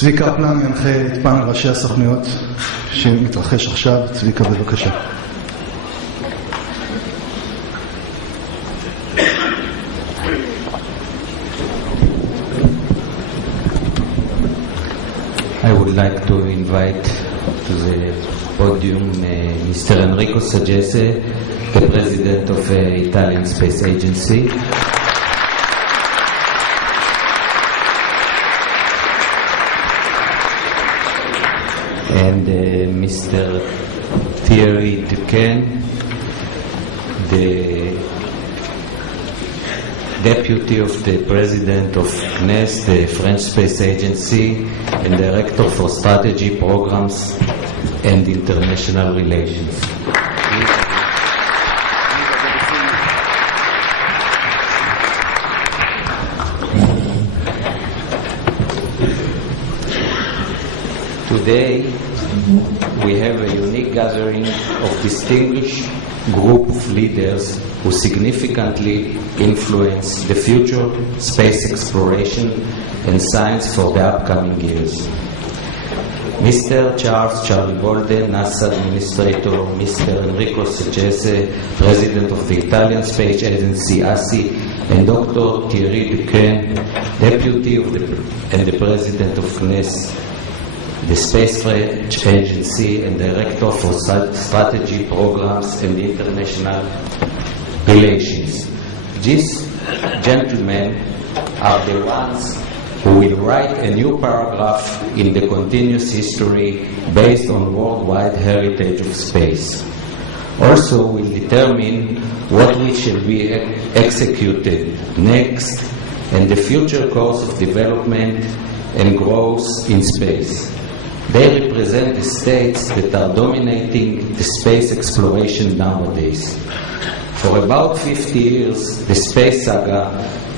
צביקה פלן ינחה את פאנל ראשי הסוכנויות שמתרחש עכשיו. צביקה, בבקשה. I would like to invite to the podium Mr. Enrico Sagesse, the President of the Italian Space Agency. And Mr. Thierry Duquesne, the Deputy of the President of CNES, the French Space Agency, and Director for Strategy, Programs and International Relations. Today, we have a unique gathering of distinguished group of leaders who significantly influence the future space exploration and science for the upcoming years. Mr. Charlie Bolden, NASA Administrator, Mr. Enrico Sagesse, President of the Italian Space Agency, ASI, and Dr. Thierry Duquesne, Deputy of and the President of CNES, the Space French Agency, and Director for Strategy, Programs and International Relations. These gentlemen are the ones who will write a new paragraph in the continuous history based on worldwide heritage of space. Also will determine what we shall be executed next and the future course of development and growth in space. They represent the states that are dominating the space exploration nowadays. For about 50 years, the space saga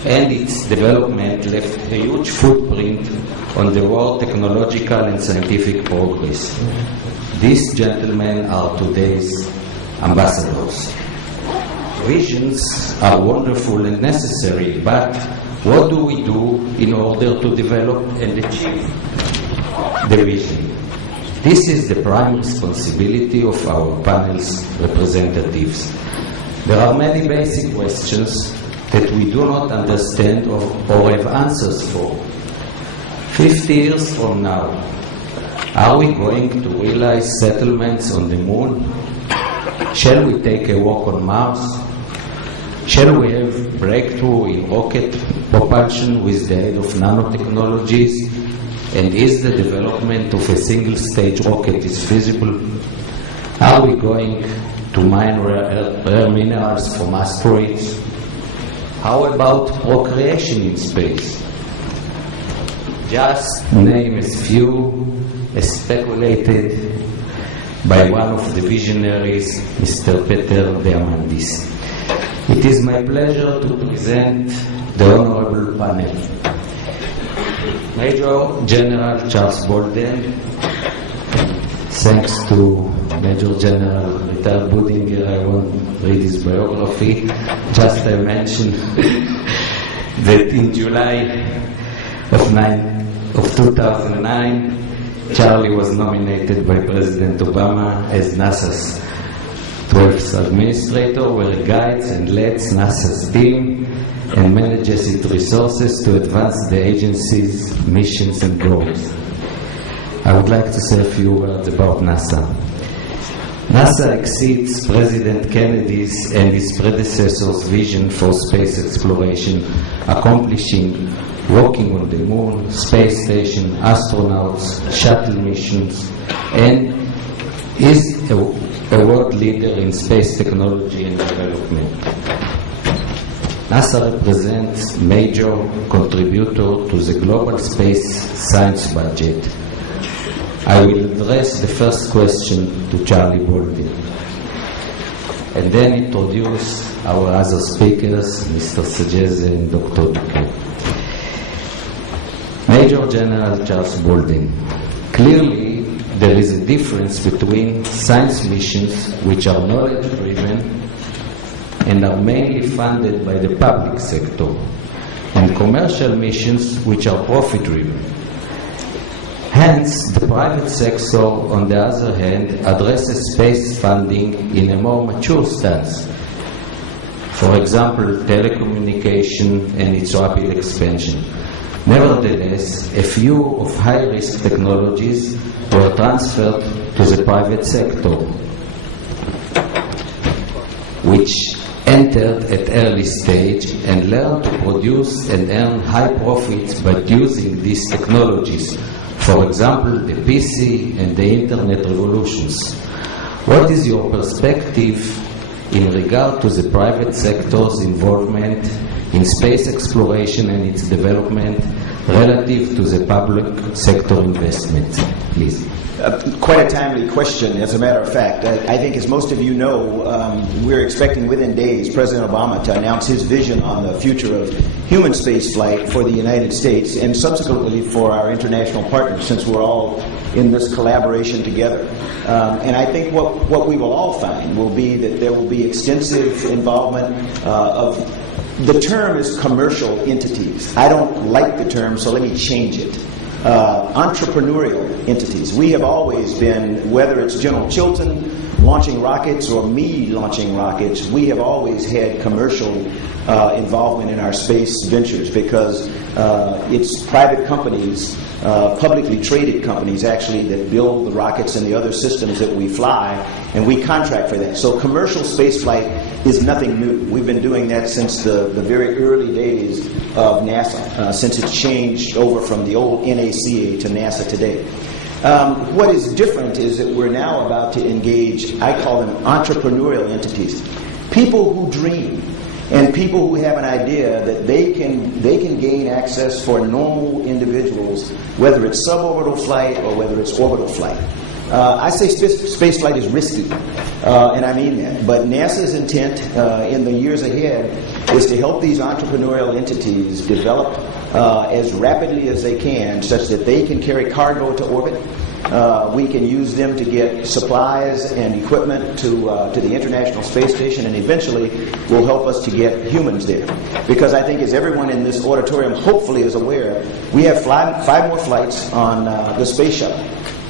and its development left a huge footprint on the world technological and scientific progress. These gentlemen are today's ambassadors. Visions are wonderful and necessary, but what do we do in order to develop and achieve the vision? This is the prime responsibility of our panel's representatives. There are many basic questions that we do not understand or have answers for. 50 years from now, are we going to realize settlements on the moon? Shall we take a walk on Mars? Shall we have breakthrough in rocket propulsion with the aid of nanotechnologies? And is the development of a single-stage rocket is feasible? Are we going to mine rare minerals from asteroids? How about procreation in space? Just name a few, as speculated by one of the visionaries, Mr. Peter Diamandis. It is my pleasure to present the honorable panel. Major General Charles Bolden, thanks to Major General Richard Budinger, I won't read his biography. Just I mentioned that in July of 2009, Charlie was nominated by President Obama as NASA's 12th administrator, where he guides and leads NASA's team and manages its resources to advance the agency's missions and goals. I would like to say a few words about NASA. NASA exceeds President Kennedy's and his predecessor's vision for space exploration, accomplishing walking on the moon, space station, astronauts, shuttle missions, and is a world leader in space technology and development. NASA represents major contributor to the global space science budget. I will address the first question to Charlie Bolden, and then introduce our other speakers, Mr. Sagesse and Dr. Duquesne. Major General Charles Bolden, clearly there is a difference between science missions, which are knowledge-driven and are mainly funded by the public sector, and commercial missions which are profit-driven. Hence, the private sector, on the other hand, addresses space funding in a more mature stance. For example, telecommunication and its rapid expansion. Nevertheless, a few of high-risk technologies were transferred to the private sector, which entered at early stage and learned to produce and earn high profits by using these technologies. For example, the PC and the internet revolutions. What is your perspective in regard to the private sector's involvement in space exploration and its development relative to the public sector investment? Please. Quite a timely question, as a matter of fact. I think, as most of you know, we're expecting within days President Obama to announce his vision on the future of human space flight for the United States and subsequently for our international partners, since we're all in this collaboration together. And I think what we will all find will be that there will be extensive involvement of, the term is commercial entities. I don't like the term, so let me change it. Entrepreneurial entities. We have always been, whether it's General Chilton launching rockets or me launching rockets, we have always had commercial involvement in our space ventures because it's private companies, publicly traded companies actually, that build the rockets and the other systems that we fly, and we contract for that. So commercial space flight is nothing new. We've been doing that since the very early days of NASA, since it's changed over from the old NACA to NASA today. What is different is that we're now about to engage, I call them entrepreneurial entities, people who dream and people who have an idea that they can gain access for normal individuals, whether it's suborbital flight or whether it's orbital flight. I say space flight is risky, and I mean that. But NASA's intent in the years ahead is to help these entrepreneurial entities develop as rapidly as they can, such that they can carry cargo to orbit. We can use them to get supplies and equipment to the International Space Station, and eventually will help us to get humans there. Because I think, as everyone in this auditorium hopefully is aware, we have 5 more flights on the space shuttle.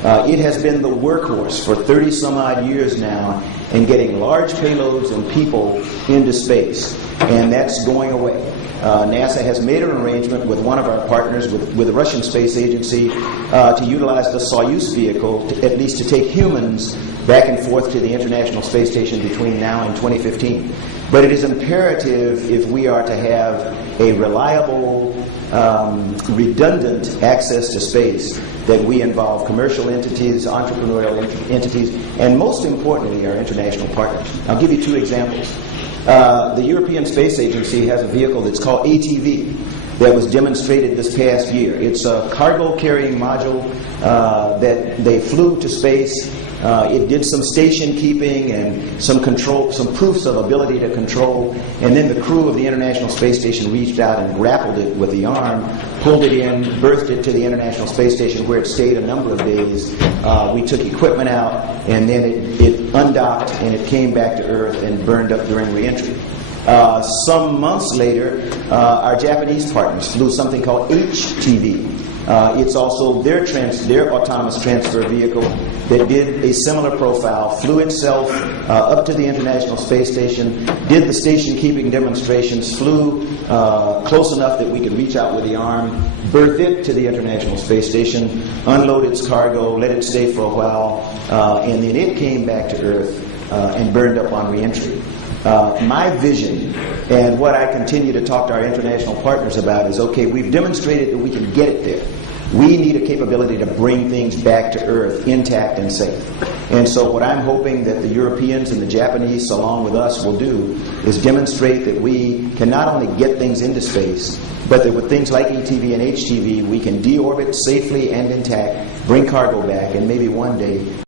It has been the workhorse for 30 some odd years now in getting large payloads and people into space, and that's going away. NASA has made an arrangement with one of our partners, with the Russian Space Agency, to utilize the Soyuz vehicle, at least to take humans back and forth to the International Space Station between now and 2015. But it is imperative, if we are to have a reliable, redundant access to space, that we involve commercial entities, entrepreneurial entities, and most importantly, our international partners. I'll give you 2 examples. The European Space Agency has a vehicle that's called ATV that was demonstrated this past year. It's a cargo-carrying module that they flew to space. It did some station keeping and some proofs of ability to control, and then the crew of the International Space Station reached out and grappled it with the arm, pulled it in, berthed it to the International Space Station, where it stayed a number of days. We took equipment out, and then it undocked, and it came back to Earth and burned up during reentry. Some months later, our Japanese partners flew something called HTV. It's also their autonomous transfer vehicle that did a similar profile, flew itself up to the International Space Station, did the station keeping demonstrations, flew close enough that we could reach out with the arm, berth it to the International Space Station, unload its cargo, let it stay for a while, and then it came back to Earth and burned up on reentry. My vision, and what I continue to talk to our international partners about, is, okay, we've demonstrated that we can get it there. We need a capability to bring things back to Earth intact and safe. And so what I'm hoping that the Europeans and the Japanese, along with us, will do is demonstrate that we can not only get things into space, but that with things like ETV and HTV, we can deorbit safely and intact, bring cargo back, and maybe one day